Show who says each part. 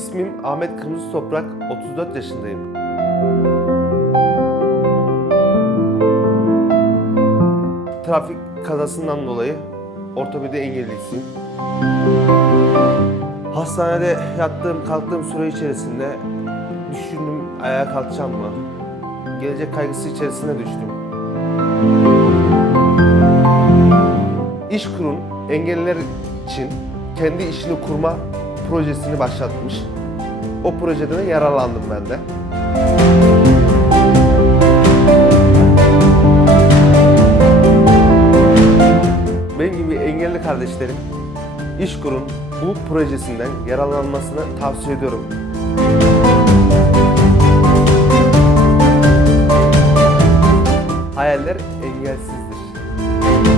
Speaker 1: İsmim Ahmet Kırmızı Toprak, 34 yaşındayım. Trafik kazasından dolayı ortopedi engellisiyim. Hastanede yattığım, kalktığım süre içerisinde düşündüm ayağa kalkacağım mı? Gelecek kaygısı içerisine düştüm. İşkur'un engelliler için kendi işini kurma projesini başlatmış. O projede de yararlandım ben de. Benim gibi engelli kardeşlerim İşkur'un bu projesinden yararlanmasını tavsiye ediyorum. Hayaller engelsizdir.